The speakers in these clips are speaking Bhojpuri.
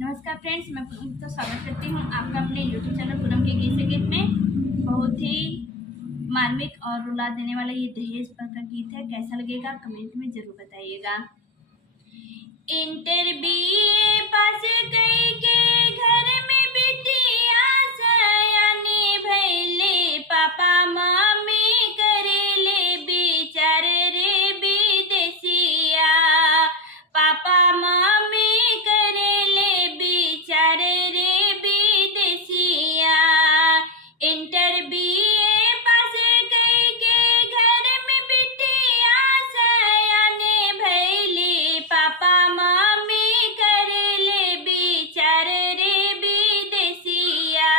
नमस्कार फ्रेंड्स, मैं पूनम तो स्वागत करती हूँ आपका अपने यूट्यूब चैनल पूनम के गीत से गीत में। बहुत ही मार्मिक और रुला देने वाला ये दहेज पर का गीत है। कैसा लगेगा कमेंट में जरूर बताइएगा। इंटर बीए पास कई के घर में बिटिया सयानी भैले, पापा मम्मी करेले बिचार रे विदेसिया। पापा मम्मी करेले बिचार रे विदेसिया। इंटर बीए पास कई के घर में बिटिया सयाने भैले, पापा मम्मी करेले बिचार रे विदेसिया।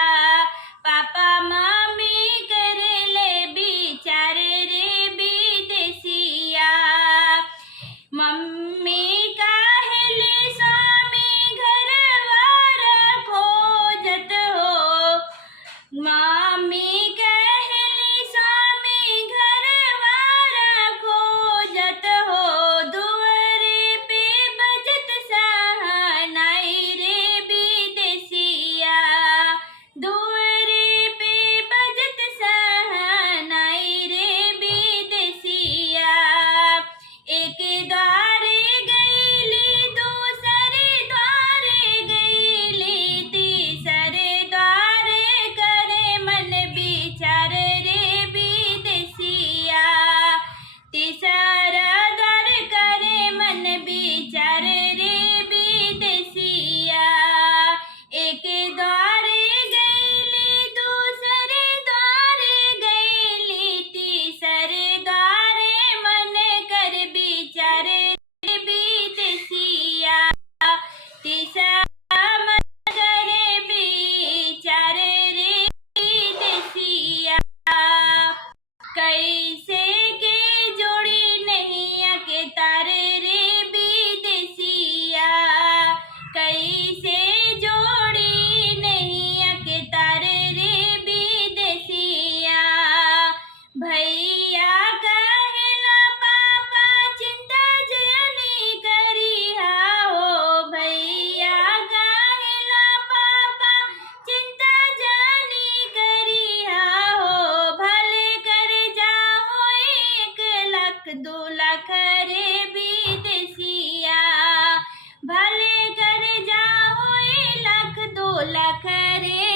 पापा मम्मी करेले बिचार रे विदेसिया। मम्मी काहेले स्वामी घरवार खोजत हो। मम्मी कहली स्वामी घरवार खोजत हो। दुआरे पे बजत सहनाई रे विदेसिया। दुआरे पे बजत सहनाई रे विदेसिया। एक द्वारे गईली दूसरे द्वारे गईली, तीसरे द्वारे करे मन बिचार रे विदेसिया। तीसरा द्वार करे मन बिचार रे विदेसिया। एक द्वारे गईली दूसरे द्वारे गईली, तीसरे द्वारे मन कर बिचार रे विदेसिया। तीसरा मन करे बिचार रे विदेसिया। कैसे के जोड़ी नैया के तार रे विदेसिया। कैसे जोड़ी नैया के तार रे विदेसिया। भैया कहेला पापा चिंता जनी करिहा हो। भैया कहेला पापा चिंता जनी करिहा हो। भले कर जाओ 1 लाख 2 लाख रे विदेसिया। भले कर जाओ 1 लाख 2 लाख रे